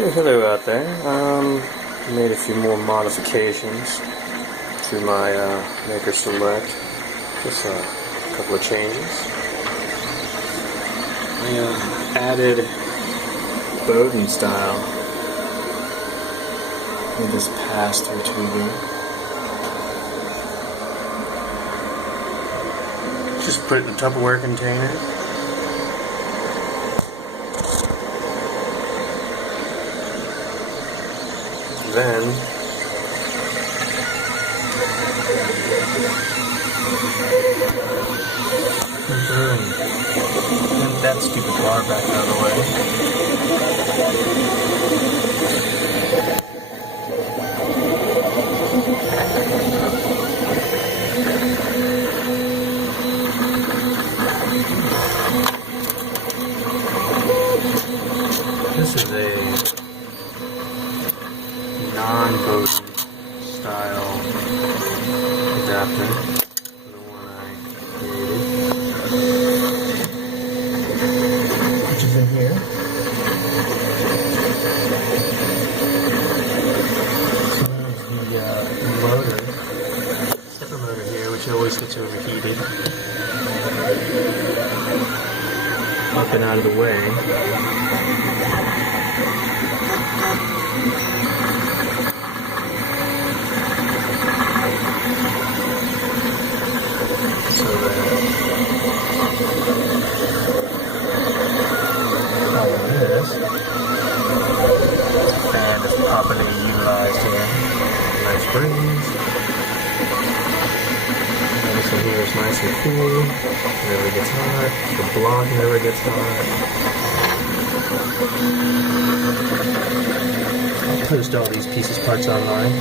Hello out there. Made a few more modifications to my Maker Select. Just a couple of changes. I added Bowden style with this pass-through tubing. Just put it in a Tupperware container. Then get that stupid bar back out of the way. This is a non-Bowden style adapter, the one I created, which is in here. So there's the motor, stepper motor here, which always gets overheated, up and out of the way. So that all of this fan is properly utilized here. Nice breeze. Everything here is nice and cool. Never gets hot. The block never gets hot. I'll post all these pieces parts online.